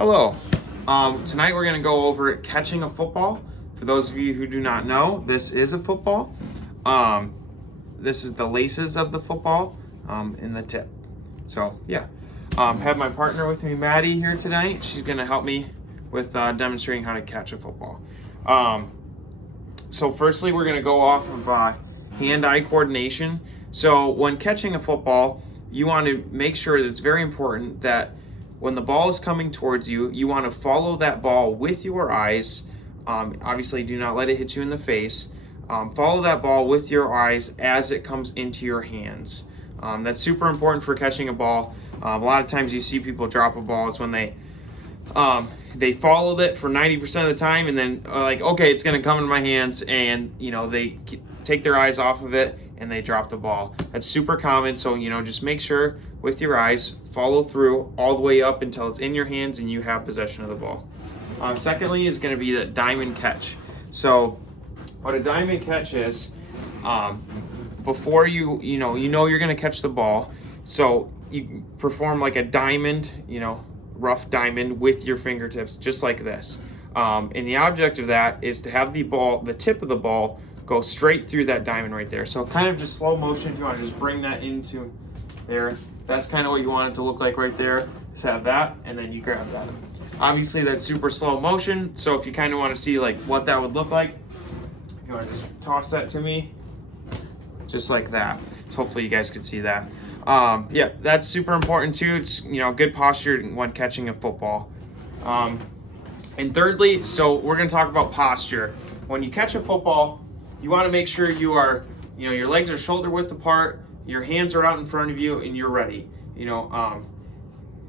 Hello. Tonight we're going to go over catching a football. For those of you who do not know, this is a football. This is the laces of the football in the tip. So yeah, have my partner with me, Maddie, here tonight. She's going to help me with demonstrating how to catch a football. So firstly, we're going to go off of hand-eye coordination. So when catching a football, you want to make sure that it's very important that when the ball is coming towards you, you want to follow that ball with your eyes. Obviously, do not let it hit you in the face. Follow that ball with your eyes as it comes into your hands. That's super important for catching a ball. A lot of times you see people drop a ball is when they followed it for 90% of the time and then like, okay, it's going to come into my hands, and they take their eyes off of it and they drop the ball. That's super common. So just make sure with your eyes, follow through all the way up until it's in your hands and you have possession of the ball. Secondly is going to be the diamond catch. So what a diamond catch is, before you're going to catch the ball, so you perform like a diamond, rough diamond with your fingertips, just like this. And the object of that is to have the tip of the ball go straight through that diamond right there. So kind of just slow motion. If you want to just bring that into there, that's kind of what you want it to look like right there. Just have that, and then you grab that. Obviously that's super slow motion, so if you kind of want to see like what that would look like, if you want to just toss that to me, just like that. So hopefully you guys could see that. Yeah, that's super important too. It's good posture when catching a football. And thirdly, so we're going to talk about posture. When you catch a football, you want to make sure you are, your legs are shoulder width apart, your hands are out in front of you, and you're ready.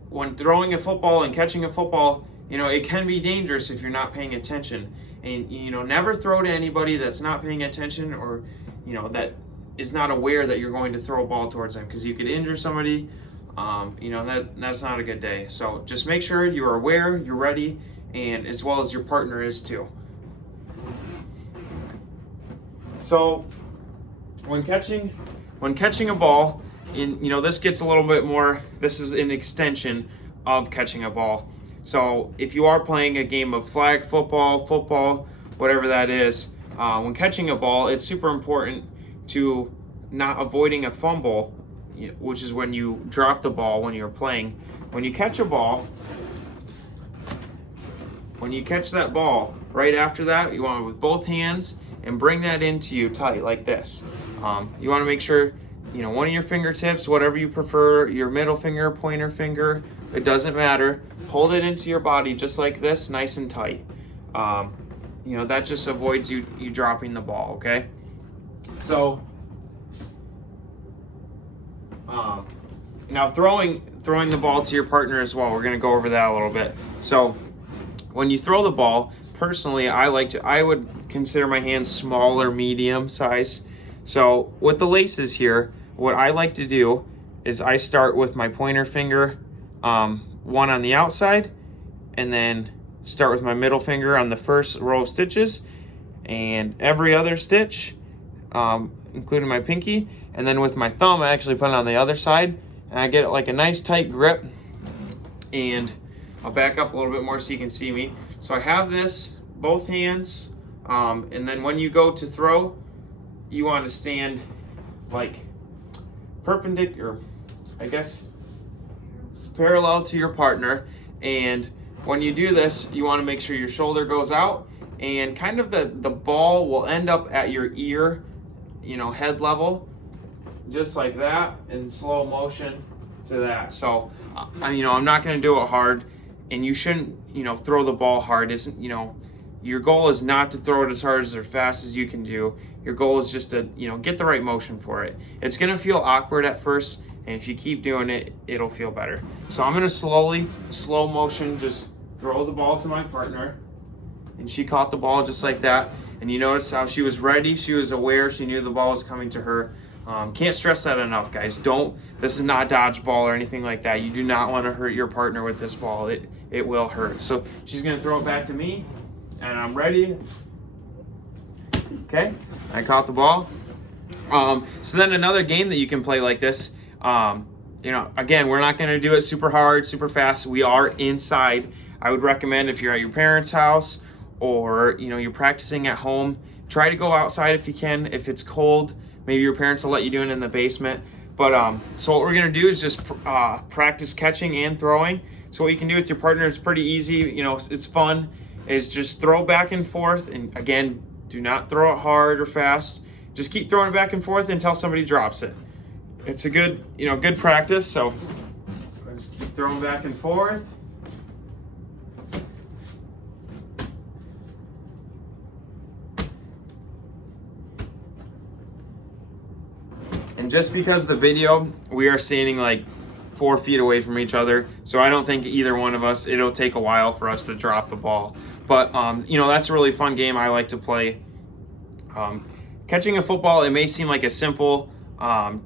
When throwing a football and catching a football, it can be dangerous if you're not paying attention. And never throw to anybody that's not paying attention, or that is not aware that you're going to throw a ball towards them, because you could injure somebody. That's not a good day. So just make sure you are aware, you're ready, and as well as your partner is too. So when catching a ball, this gets a little bit more, this is an extension of catching a ball. So if you are playing a game of flag football, whatever that is, when catching a ball, it's super important to not avoiding a fumble, which is when you drop the ball when you're playing. When you catch a ball, when you catch that ball, right after that, you want it with both hands and bring that into you tight like this. You want to make sure, one of your fingertips, whatever you prefer, your middle finger, pointer finger, it doesn't matter. Hold it into your body just like this, nice and tight. That just avoids you dropping the ball, okay? So, now throwing the ball to your partner as well, we're going to go over that a little bit. So, when you throw the ball, personally, I would consider my hands small or medium size. So with the laces here, what I like to do is I start with my pointer finger, one on the outside, and then start with my middle finger on the first row of stitches, and every other stitch, including my pinky, and then with my thumb, I actually put it on the other side, and I get it like a nice tight grip. And I'll back up a little bit more so you can see me. So I have this, both hands, and then when you go to throw, you want to stand like perpendicular, I guess, parallel to your partner. And when you do this, you want to make sure your shoulder goes out, and kind of the ball will end up at your ear, head level, just like that, in slow motion to that. So, I'm not going to do it hard. And you shouldn't, throw the ball hard. Your goal is not to throw it as hard as or fast as you can do. Your goal is just to, get the right motion for it. It's going to feel awkward at first, and if you keep doing it, it'll feel better. So I'm going to slow motion, just throw the ball to my partner. And she caught the ball just like that. And you notice how she was ready. She was aware. She knew the ball was coming to her. Can't stress that enough, guys. This is not dodgeball or anything like that. You do not want to hurt your partner with this ball. It will hurt. So she's going to throw it back to me, and I'm ready. Okay, I caught the ball. So then another game that you can play like this, you know, again, we're not going to do it super hard, super fast. We are inside. I would recommend if you're at your parents' house or, you know, you're practicing at home, try to go outside if you can. If it's cold, maybe your parents will let you do it in the basement. But so what we're going to do is just practice catching and throwing. So what you can do with your partner is pretty easy. You know, it's fun. Is just throw back and forth. And again, do not throw it hard or fast. Just keep throwing it back and forth until somebody drops it. It's a good, you know, good practice. So just keep throwing back and forth. And just because the video, we are standing like 4 feet away from each other, so I don't think either one of us, it'll take a while for us to drop the ball. But you know, that's a really fun game I like to play. Catching a football, it may seem like a simple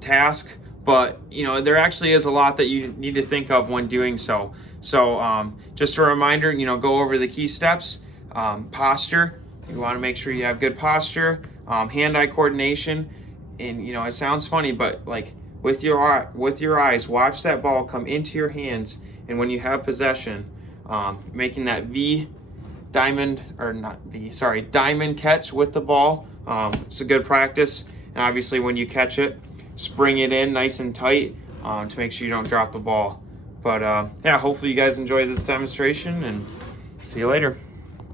task, but you know, there actually is a lot that you need to think of when doing so. So just a reminder, you know, go over the key steps. Posture, you want to make sure you have good posture, hand-eye coordination. And you know, it sounds funny, but like with your eyes, watch that ball come into your hands, and when you have possession, making that diamond catch with the ball. It's a good practice. And obviously when you catch it, spring it in nice and tight to make sure you don't drop the ball. But yeah, hopefully you guys enjoyed this demonstration, and see you later.